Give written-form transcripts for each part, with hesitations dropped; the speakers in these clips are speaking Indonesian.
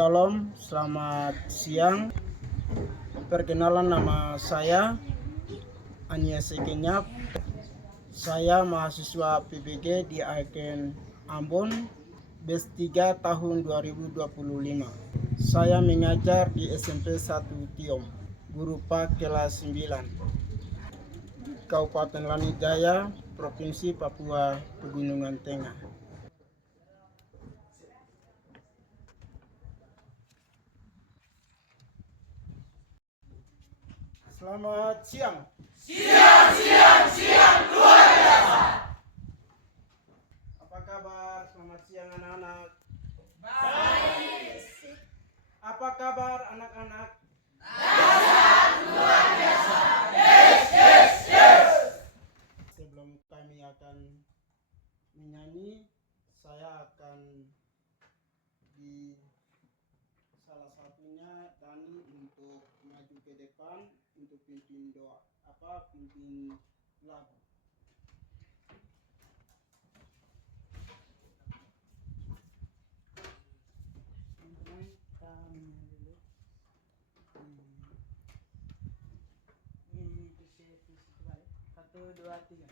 Shalom, selamat siang. Perkenalan, nama saya Anies Kenyap. Saya mahasiswa PBG di Aiken Ambon, BES 3 tahun 2025. Saya mengajar di SMP 1 Tiom, guru Pak kelas 9, Kabupaten Lanijaya, Provinsi Papua Pegunungan Tengah. Selamat siang. Siang, luar biasa. Apa kabar? Selamat siang anak-anak. Baik. Apa kabar anak-anak? Luar biasa. Yes. Sebelum kami akan menyanyi, saya akan di salah satunya Dani untuk maju ke depan untuk pimpin pimpin lagu. Satu, dua, tiga.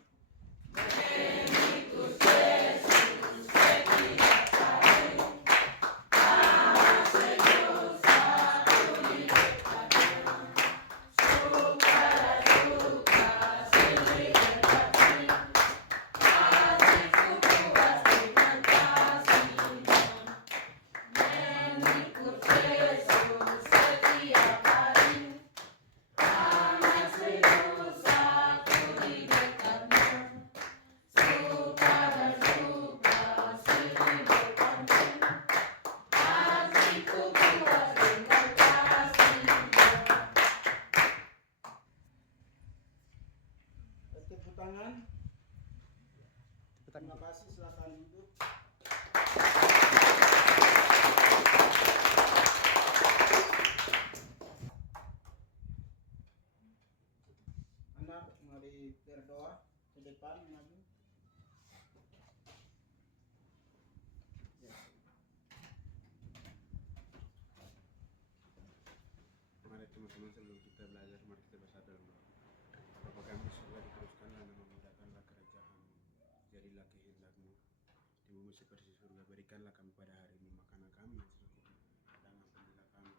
Tepuk tangan. Terima kasih, silakan duduk. Anak, mari berdoa ke depan maju. Mari teman-teman, sebelum kita belajar, mari kita bersatu dalam doa. Bapa kami di surga, diteruskanlah namamu, datanglah kerajaanmu, jadilah kehendakmu di bumi seperti di surga. Berikanlah kami pada hari ini makanan kami yang secukupnya, dan ampunilah kami kesalahan kami,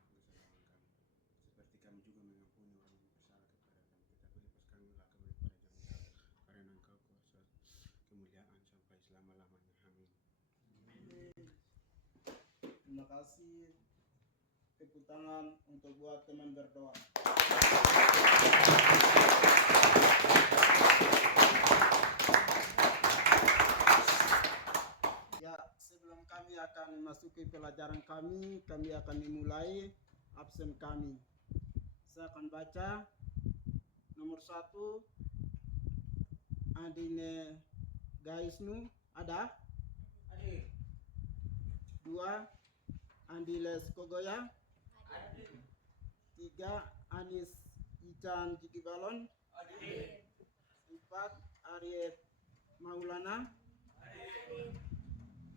seperti kami juga mengampuni orang yang bersalah kepada kami. Tetapi lepaskanlah kami daripada jalan jahat, karena Engkau kuasa kemuliaan sampai selama-lamanya. Amin. Terima kasih. Tepuk tangan untuk buat teman berdoa. Ya, sebelum kami akan memasuki pelajaran kami akan memulai absen kami. Saya akan baca. Nomor 1, Andine Gaisnu, ada? Hadir. 2, Andiles Kogoya. Hadir. 3, Anis Ican Jigibalon. Hadir. 4, Arief Maulana. Hadir.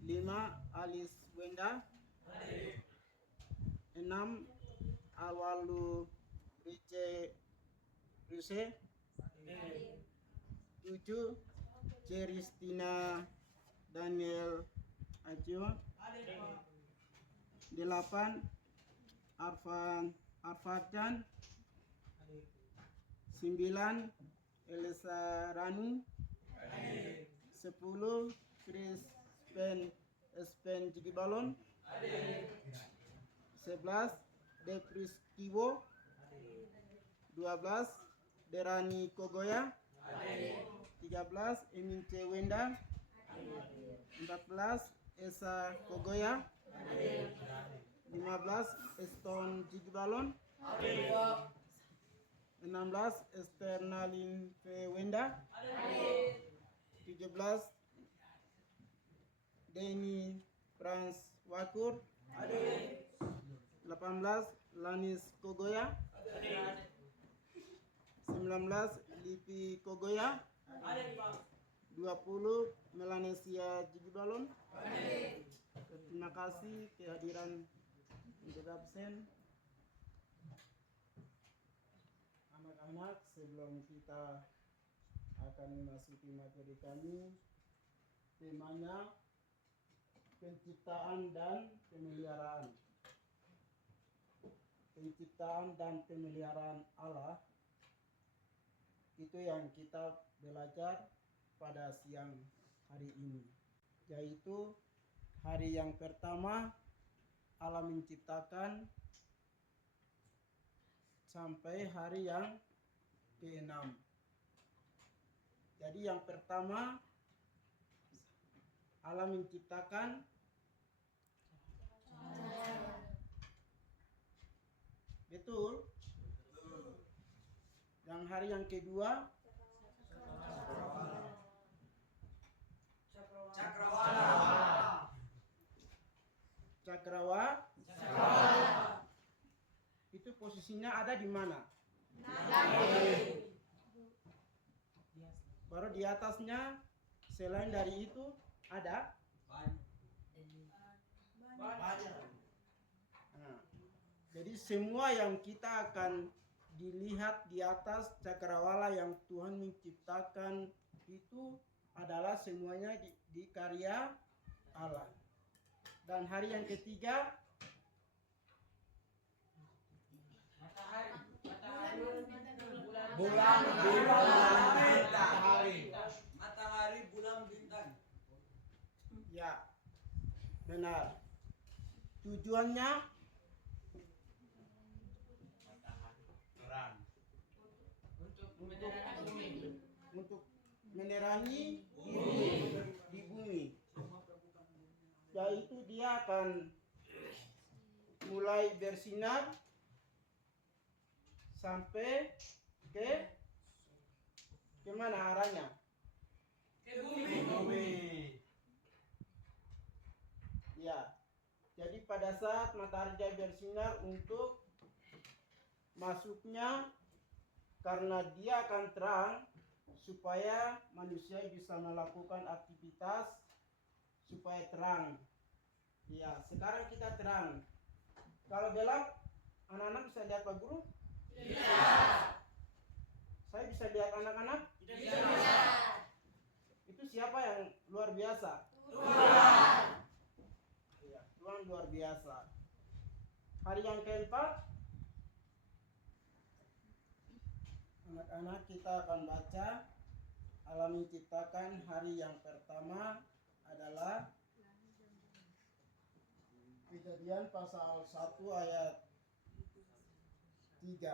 5, Alis Wenda. Hadir. 6, Awalu Rice Ruse. Hadir. 7, Ceristina Daniel Acio. Hadir. 8, Arfan 9, Elisa Rani. 10, Chris Spen Jigibalon. 11, Depris Kiwo. 12, Derani Kogoya. 13, Emince Wenda. 14, Esa Kogoya. 15, Eston Jigibalon. 16, Esternalin Wenda. 17, Denny Frans Wakur. 18, Lanis Kogoya. 19, Lipi Kogoya. 20, Melanesia Jigibalon. Terima kasih kehadiran Untuk absen. Anak-anak, sebelum kita akan memasuki materi kami, temanya penciptaan dan pemeliharaan. Penciptaan dan pemeliharaan Allah itu yang kita belajar pada siang hari ini, yaitu hari yang pertama Allah menciptakan sampai hari yang ke-6. Jadi yang pertama Allah menciptakan betul. Yang hari yang kedua Cakrawala. Itu posisinya ada di mana? Baru di atasnya selain dari itu ada? Nah, jadi semua yang kita akan dilihat di atas cakrawala yang Tuhan menciptakan itu adalah semuanya di karya Allah. Dan hari yang ketiga matahari, bulan, bintang. ya benar. Tujuannya untuk menerangi di bumi. Yaitu dia akan mulai bersinar sampai ke mana arahnya? Ke bumi. Ya. Jadi pada saat matahari bersinar untuk masuknya, karena dia akan terang supaya manusia bisa melakukan aktivitas supaya terang. Ya, sekarang kita terang. Kalau gelap, anak-anak bisa lihat Pak Guru? Tidak. Saya bisa lihat anak-anak? Tidak. Itu siapa yang luar biasa? Tuhan. Ya, Tuhan luar biasa. Hari yang keempat, anak-anak kita akan baca Allah menciptakan hari yang pertama adalah Kejadian pasal 1 ayat 3.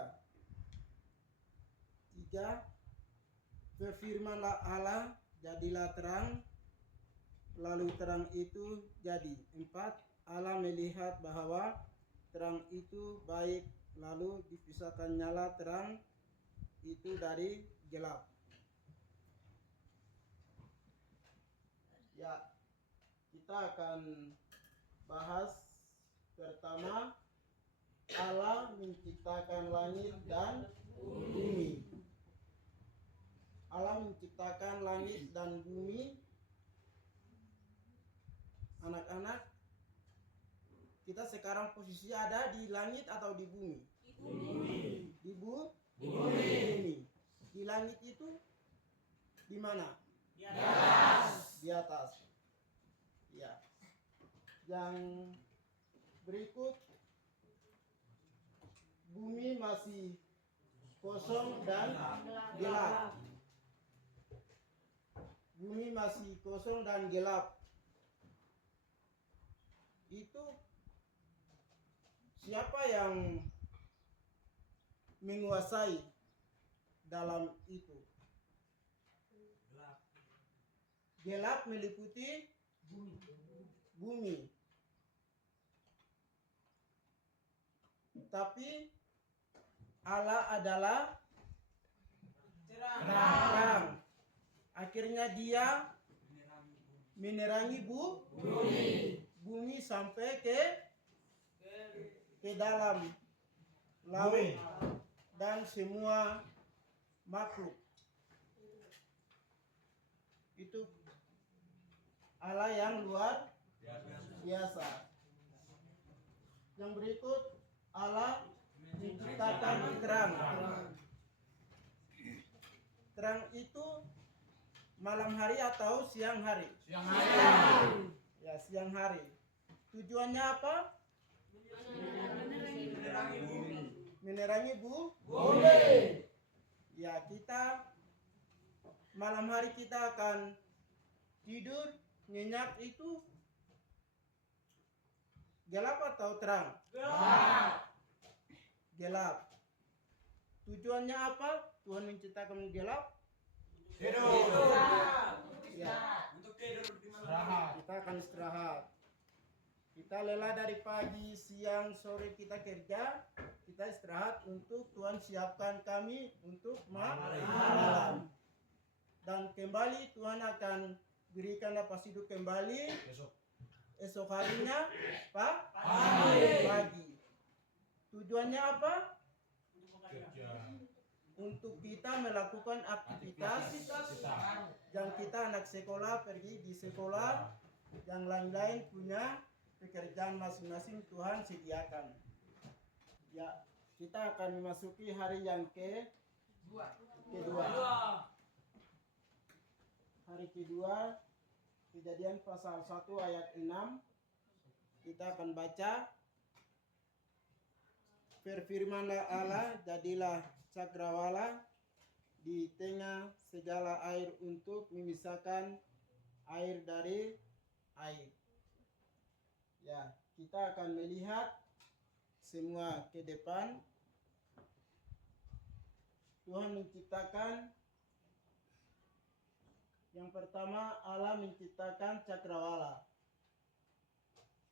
Berfirmanlah Allah, jadilah terang, lalu terang itu jadi. 4. Allah melihat bahwa terang itu baik, lalu dipisahkan nyala terang itu dari gelap. Ya, kita akan bahas pertama, Allah menciptakan langit dan bumi. Allah menciptakan langit dan bumi. Anak-anak, kita sekarang posisi ada di langit atau di bumi? Di bumi. Di langit itu di mana? Di atas. Ya. Yang berikut, bumi masih kosong dan gelap. Bumi masih kosong dan gelap. Itu siapa yang menguasai dalam itu? Gelap meliputi bumi. Tapi Allah adalah terang. Akhirnya dia menerangi bumi sampai ke dalam laut dan semua makhluk. Itu Allah yang luar biasa. Yang berikut, Allah menciptakan terang. Terang itu malam hari atau siang hari? Siang hari. Ya, siang hari. Tujuannya apa? Menerangi Bumi. Ya, kita malam hari kita akan tidur, nyenyak itu gelap atau terang? Gelap. Gelap. Tujuannya apa? Tuhan menciptakan gelap. Tidur. Ya, Untuk tidur di malam. kita akan istirahat. Kita lelah dari pagi, siang, sore kita kerja. Kita istirahat untuk Tuhan siapkan kami untuk malam. Dan kembali Tuhan akan berikan napas hidup kembali. Esok harinya pagi. Tujuannya apa? Untuk kita melakukan aktivitas yang kita anak sekolah pergi di sekolah, yang lain-lain punya pekerjaan masing-masing Tuhan sediakan. Ya, kita akan memasuki hari yang kedua. Hari kedua, Kejadian pasal 1 ayat 6. Kita akan baca. Berfirmanlah Allah, jadilah cakrawala di tengah segala air untuk memisahkan air dari air. Ya, kita akan melihat semua ke depan. Tuhan menciptakan, yang pertama Allah menciptakan cakrawala.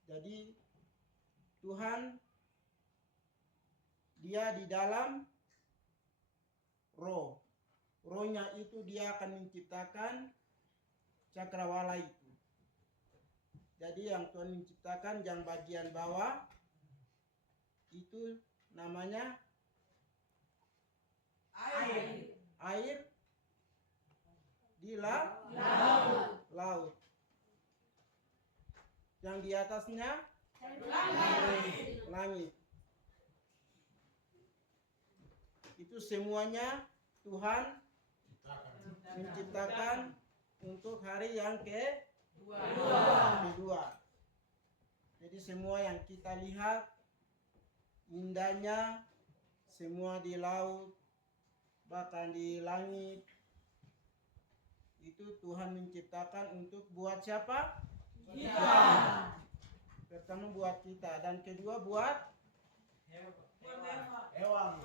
Jadi Tuhan dia di dalam roh. Rohnya itu dia akan menciptakan cakrawala itu. Jadi yang Tuhan menciptakan yang bagian bawah itu namanya air di laut. Yang di atasnya langit. Itu semuanya Tuhan menciptakan untuk hari yang kedua. Jadi semua yang kita lihat indahnya, semua di laut, bahkan di langit, itu Tuhan menciptakan untuk buat siapa? Kita. Pertama buat kita, dan kedua buat hewan.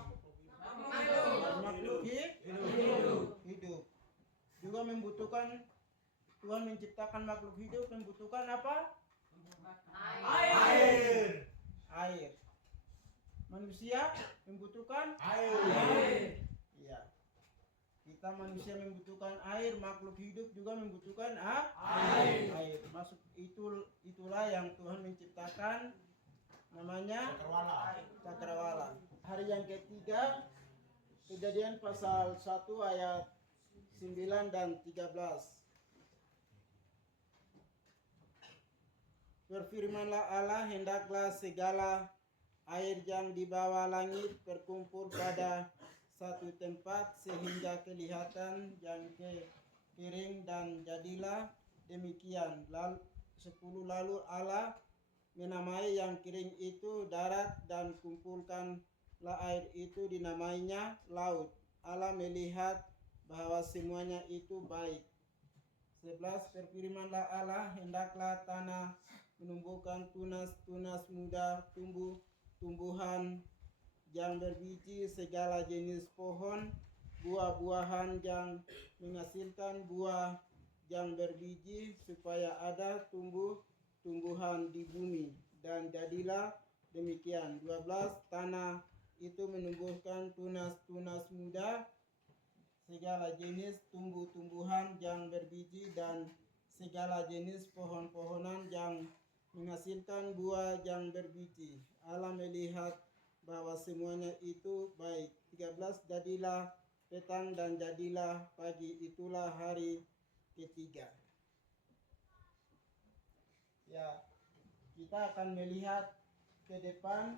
Makhluk hidup. Juga membutuhkan, Tuhan menciptakan makhluk hidup membutuhkan apa? Air. Manusia membutuhkan air. Iya. Kita manusia membutuhkan air, makhluk hidup juga membutuhkan air. Masuk itulah yang Tuhan menciptakan, namanya cakrawala. Hari yang ketiga, Kejadian pasal 1 ayat 9 dan 13. Berfirmanlah Allah, hendaklah segala air yang di bawah langit berkumpul pada satu tempat sehingga kelihatan yang kering, dan jadilah demikian. Lalu Allah menamai yang kering itu darat, dan kumpulkanlah air itu dinamainya laut. Allah melihat bahwa semuanya itu baik. 11. Berfirmanlah Allah, hendaklah tanah menumbuhkan tunas-tunas muda, tumbuhan yang berbiji, segala jenis pohon, buah-buahan yang menghasilkan buah yang berbiji, supaya ada tumbuhan di bumi. Dan jadilah demikian. 12. Tanah itu menumbuhkan tunas-tunas muda, segala jenis tumbuh-tumbuhan yang berbiji, dan segala jenis pohon-pohonan yang menghasilkan buah yang berbiji. Allah melihat bahwa semuanya itu baik. 13. Jadilah petang dan jadilah pagi, itulah hari ketiga. Ya, kita akan melihat ke depan,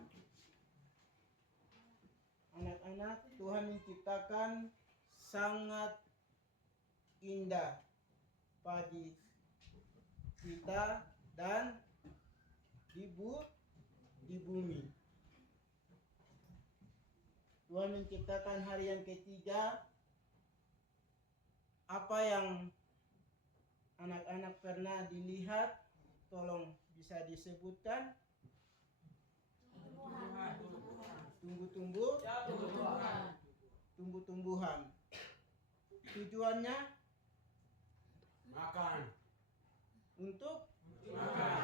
anak-anak, Tuhan menciptakan sangat indah bagi kita dan di bumi. Tuhan menciptakan hari yang ketiga. Apa yang anak-anak pernah dilihat, tolong bisa disebutkan. Tumbuh-tumbuhan. Tujuannya Makan. untuk Makan.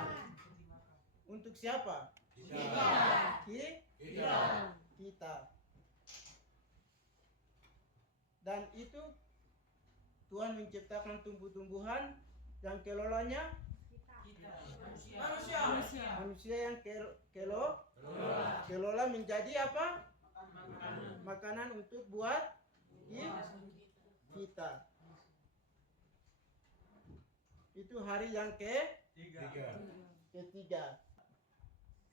untuk siapa? Kita. Dan itu Tuhan menciptakan tumbuh-tumbuhan yang kelolanya manusia yang kelola menjadi apa? Makanan untuk buat kita. Itu hari yang ketiga.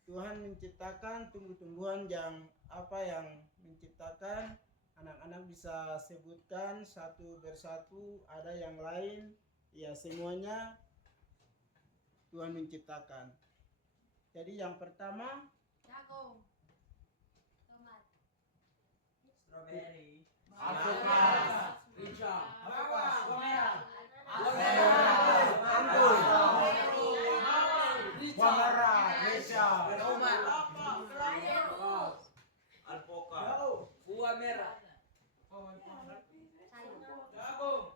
Tuhan menciptakan tumbuh-tumbuhan yang menciptakan, anak-anak bisa sebutkan satu persatu, ada yang lain, ya semuanya Tuhan menciptakan. Jadi yang pertama Jagung, tomat, Strawberry. alpukat, Rica. buah merah. anggur, Buah merah. Rica. alpukat, Buah merah. Jagung.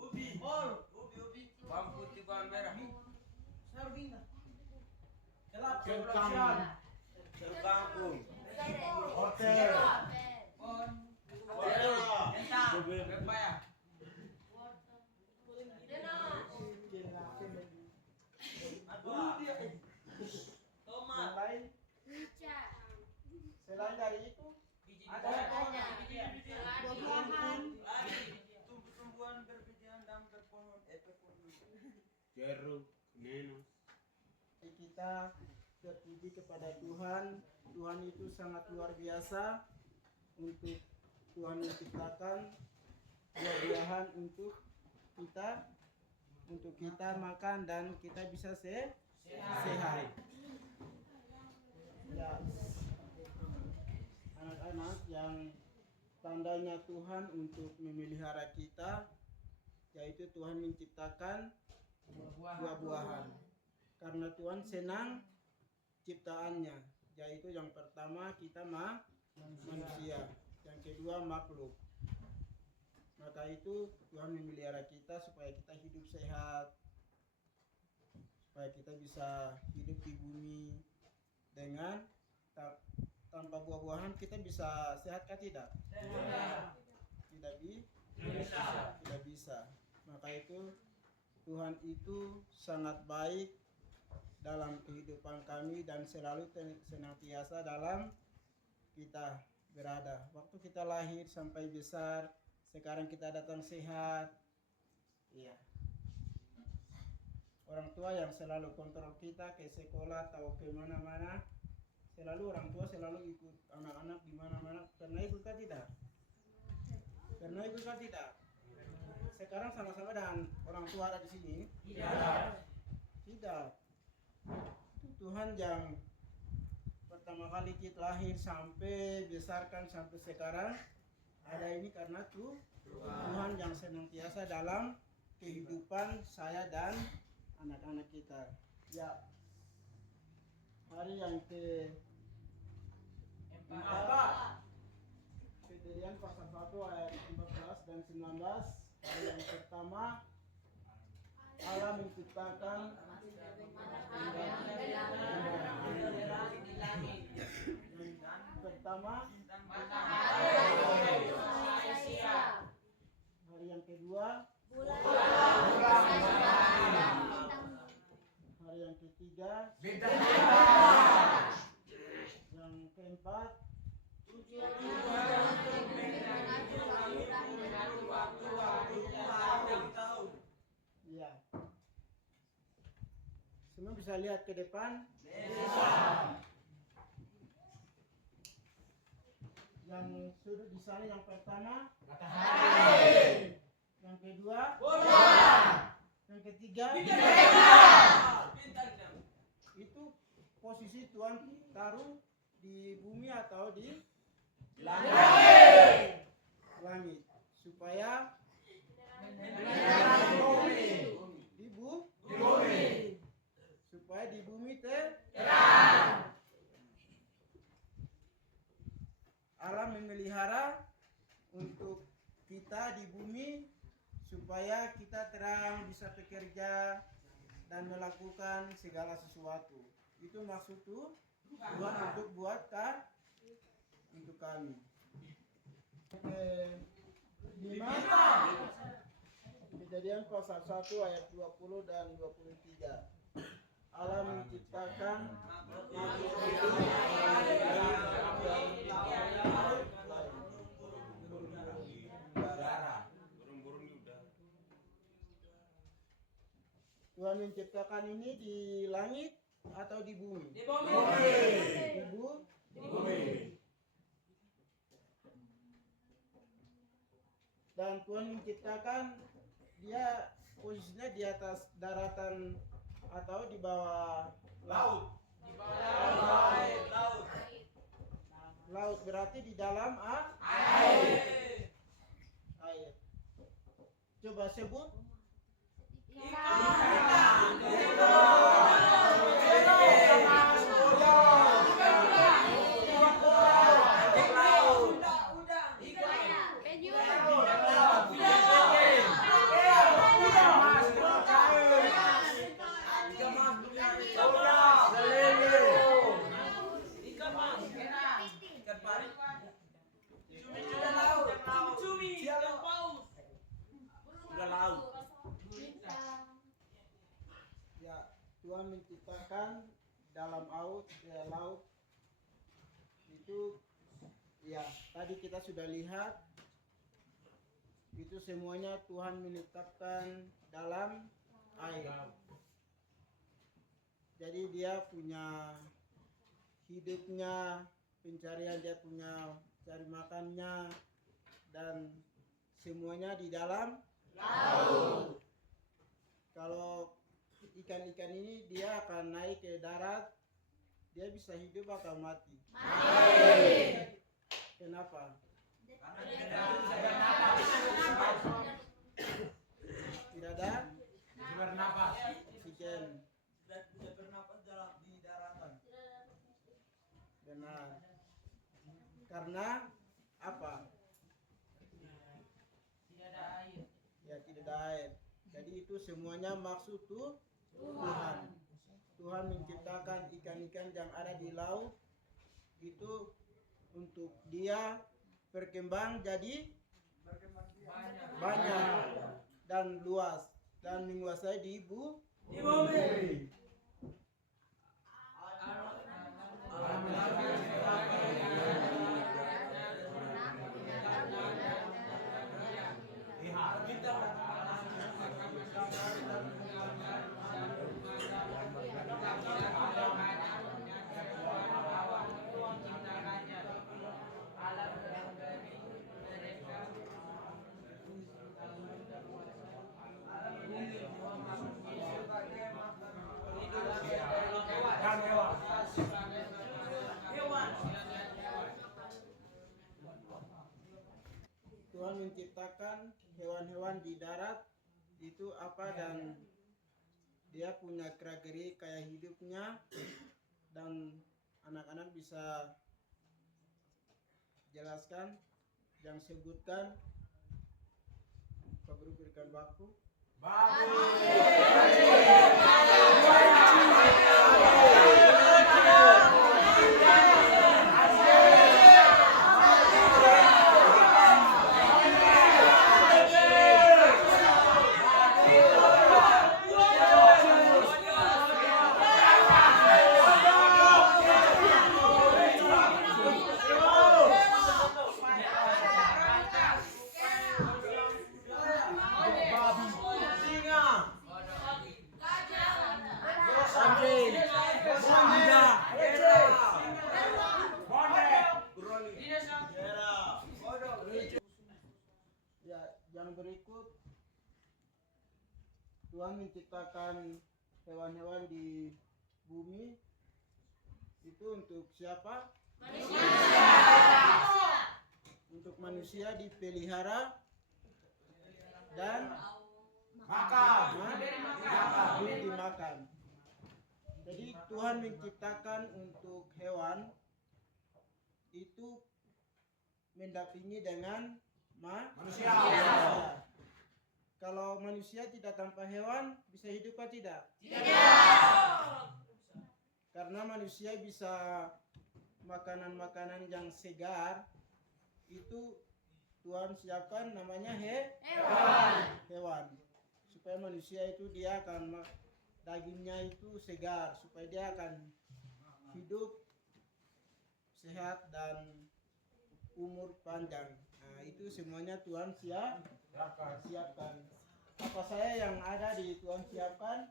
Ubi. Bawang putih, bawang merah. kentang, Kangkung. hotel, Pepaya. yang lain. Selain dari itu ada buah-buahan, Tumbuh-tumbuhan berbijian dan berpohon. Jeruk, nenos. kita terpuji kepada Tuhan. Tuhan itu sangat luar biasa. Untuk Tuhan menciptakan buah-buahan untuk kita makan dan kita bisa sehat. Ya, anak-anak, yang tandanya Tuhan untuk memelihara kita, yaitu Tuhan menciptakan buah-buahan. Karena Tuhan senang ciptaannya, yaitu yang pertama kita manusia, yang kedua makhluk. Maka itu Tuhan memelihara kita supaya kita hidup sehat, supaya kita bisa hidup di bumi dengan tanpa buah-buahan. Kita bisa sehat kah tidak? Tidak bisa. Maka itu Tuhan itu sangat baik dalam kehidupan kami dan selalu senantiasa dalam kita berada. Waktu kita lahir sampai besar, sekarang kita datang sehat. Iya. Orang tua yang selalu kontrol kita ke sekolah atau ke mana-mana, selalu orang tua selalu ikut anak-anak di mana-mana. Pernah ikut kah tidak? Sekarang sama-sama dengan orang tua ada di sini? Tidak. Tuhan yang pertama kali kita lahir sampai besarkan sampai sekarang ada ini karena Tuhan yang senantiasa dalam kehidupan saya dan anak-anak kita. Ya, hari yang ke-4, Kejadian pasal 1 ayat 14 dan 19. Hari yang pertama, Allah menciptakan hari yang kedua, hari yang ketiga, yang keempat, ya. bisa lihat ke depan? Yang sudut di sana yang pertama matahari. Yang kedua bola. Yang ketiga itu posisi Tuhan taruh di bumi atau di langit supaya di bumi supaya di bumi terang. Allah memelihara untuk kita di bumi supaya kita terang, bisa bekerja dan melakukan segala sesuatu. Itu maksud Tuhan untuk buat untuk kami. Kejadian pasal 1 ayat 20 dan 23. Allah menciptakan Tuhan menciptakan ini di langit atau di bumi? Di bumi. Dan Tuhan menciptakan dia posisinya di atas daratan atau di bawah laut. Laut berarti di dalam air. Coba sebut. Tuhan menciptakan dalam laut itu ya tadi kita sudah lihat itu semuanya Tuhan menetapkan dalam air. Jadi dia punya hidupnya, pencarian, dia punya cari makannya dan semuanya di dalam laut. Kalau ikan-ikan ini dia akan naik ke darat, dia bisa hidup atau mati? Mati. Kenapa? Tidak ada bernapas. Oksigen. Tidak bernapas di daratan. Benar. Karena apa? Tidak ada air. Ya tidak ada air. Jadi itu semuanya maksud Tuhan. Tuhan menciptakan ikan-ikan yang ada di laut itu untuk dia berkembang jadi banyak dan luas dan menguasai di bumi. Tuhan menciptakan hewan-hewan di darat itu apa dan dia punya kriteria kayak hidupnya dan anak-anak bisa jelaskan yang sebutkan. Pak Guru berikan waktu. Tuhan menciptakan hewan-hewan di bumi itu untuk siapa? Untuk manusia dipelihara dan dimakan. Jadi Tuhan menciptakan untuk hewan itu mendampingi dengan manusia. Kalau manusia tidak tanpa hewan bisa hidup atau tidak? Karena manusia bisa makanan-makanan yang segar itu Tuhan siapkan namanya hewan. Supaya manusia itu dia akan dagingnya itu segar supaya dia akan hidup sehat dan umur panjang. Nah, itu semuanya Tuhan siapkan. Apa saya yang ada di Tuhan siapkan?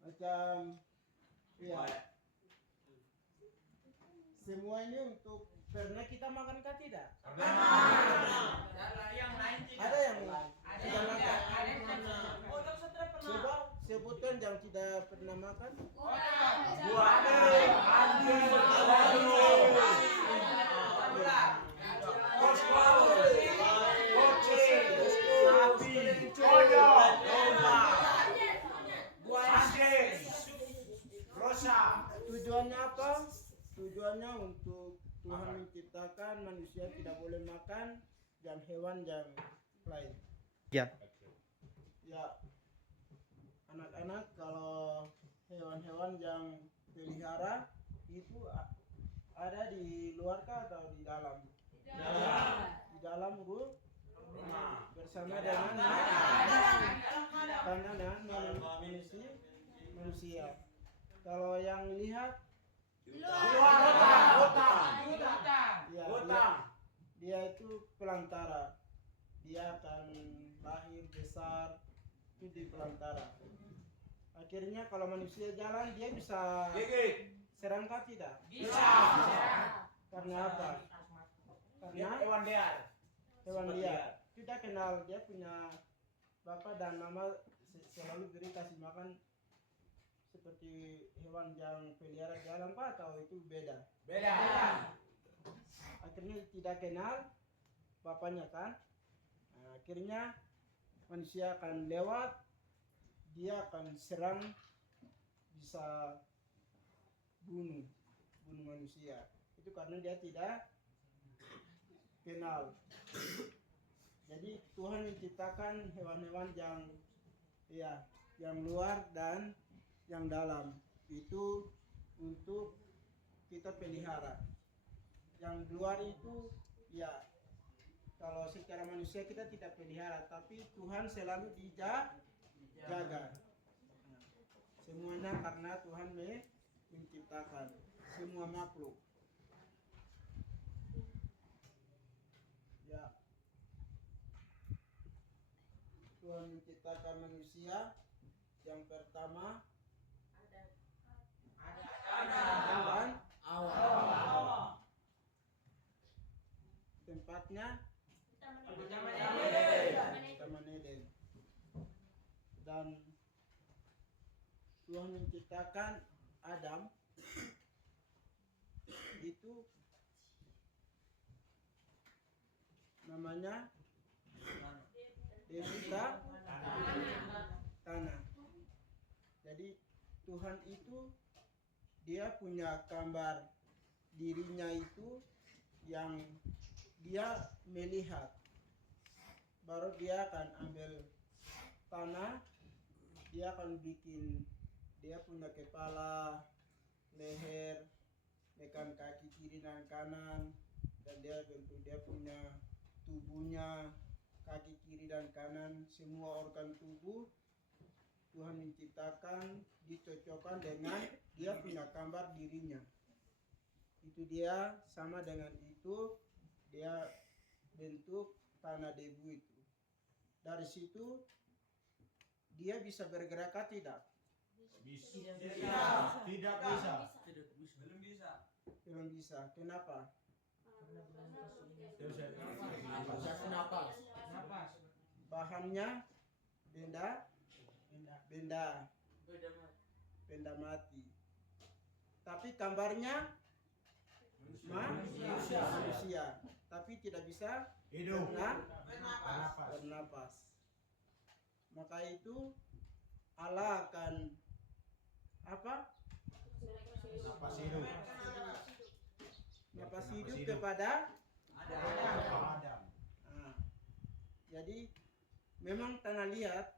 Macam ya. Semua ini untuk pernah kita makan kah tidak? Ada yang tidak makan. Coba sebutkan yang tidak pernah makan. Tujuannya apa? Tujuannya untuk Tuhan menciptakan manusia tidak boleh makan dan hewan yang lain. Ya. Anak-anak, kalau hewan-hewan yang pelihara itu ada di luar kah atau di dalam? Di dalam rumah bersama dengan manusia. Kalau yang lihat dia itu pelantara. Dia akan lahir besar itu di pelantara. Akhirnya kalau manusia jalan dia bisa serang kah tidak? Bisa. Karena apa? Karena Hewan liar. Kita kenal dia punya bapak dan mama selalu beri kasih makan seperti hewan yang pelihara jalan kah atau itu beda? Akhirnya tidak kenal bapaknya kan? Nah, akhirnya manusia akan lewat, dia akan serang, bisa bunuh manusia. Itu karena dia tidak kenal. Jadi Tuhan menciptakan hewan-hewan yang luar dan yang dalam itu untuk kita pelihara. Yang luar itu ya kalau secara manusia kita tidak pelihara, tapi Tuhan selalu dijaga. Semuanya karena Tuhan menciptakan semua makhluk. Ya. Tuhan menciptakan manusia yang pertama Adam. Tempatnya Taman Eden. Dan Tuhan menciptakan Adam itu namanya Devita tanah. Jadi Tuhan itu dia punya gambar dirinya itu yang dia melihat, baru dia akan ambil tanah, dia akan bikin dia punya kepala, leher, dengan kaki kiri dan kanan, dan dia bentuk dia punya tubuhnya, kaki kiri dan kanan, semua organ tubuh Tuhan menciptakan dicocokkan dengan dia punya gambar dirinya. Itu dia sama dengan itu dia bentuk tanah debu itu. Dari situ dia bisa bergerak atau tidak? Tidak bisa. Belum bisa. Kenapa? bahannya benda mati. Tapi gambarnya manusia. Tapi tidak bisa Hidup. bernapas. Maka itu Allah akan apa? Napas hidup. Napas hidup kepada Adam. Nah, jadi memang tanah liat,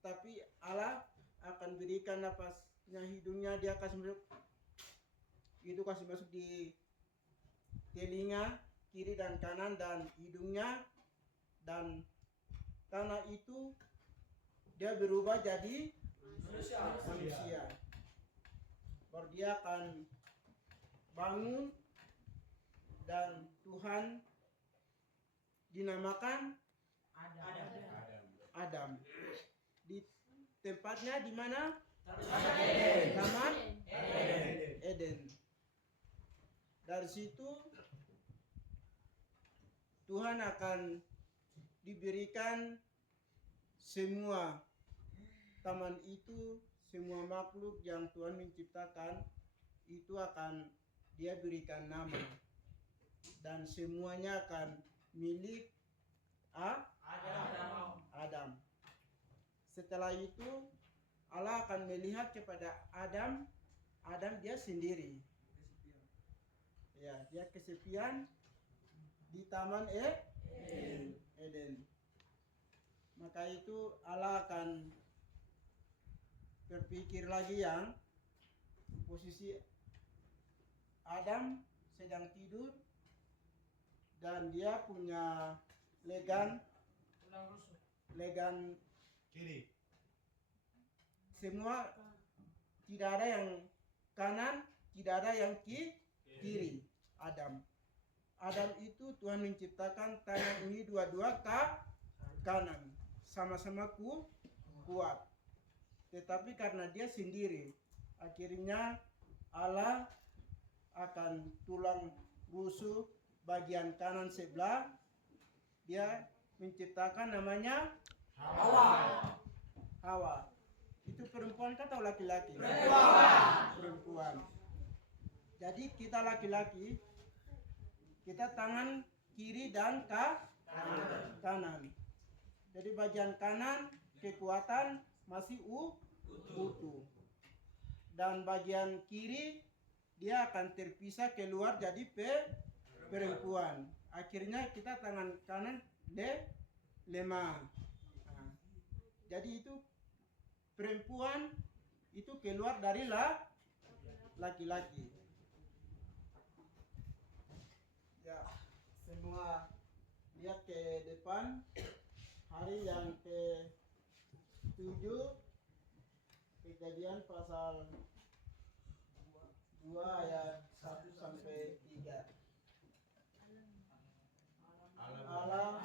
tapi Allah akan berikan napasnya, hidungnya dia kasih masuk, itu kasih masuk di telinga kiri dan kanan dan hidungnya, dan tanah itu dia berubah jadi manusia. Baru dia akan bangun dan Tuhan dinamakan Adam. Di tempatnya di mana? Taman Eden. Dari situ Tuhan akan diberikan semua taman itu, semua makhluk yang Tuhan menciptakan itu akan dia berikan nama, dan semuanya akan milik Adam. Setelah itu Allah akan melihat kepada Adam dia sendiri. Ya, dia kesepian di taman Eden. Maka itu Allah akan berpikir lagi yang posisi Adam sedang tidur dan dia punya legan Kiri. semua, tidak ada yang kanan, tidak ada yang kiri. Adam itu Tuhan menciptakan tangan ini dua-dua ke kanan, sama-sama kuat. Tetapi karena dia sendiri, akhirnya Allah akan tulang rusuk bagian kanan sebelah, dia menciptakan namanya Hawa. Itu perempuan atau laki-laki? Perempuan. Jadi kita laki-laki, kita tangan kiri dan kanan. Jadi bagian kanan kekuatan masih utuh. Dan bagian kiri dia akan terpisah keluar jadi perempuan. Akhirnya kita tangan kanan lemah. Nah, jadi itu perempuan itu keluar dari laki-laki. Ya, semua lihat ke depan, hari yang ke-7, Kejadian pasal 2 ayat 1 sampai 3. Allah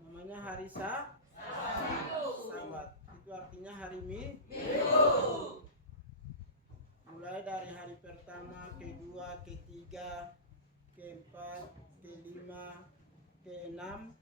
namanya hari Sabat. Itu artinya hari Minggu. Mulai dari hari pertama, kedua, ketiga, keempat, kelima, keenam,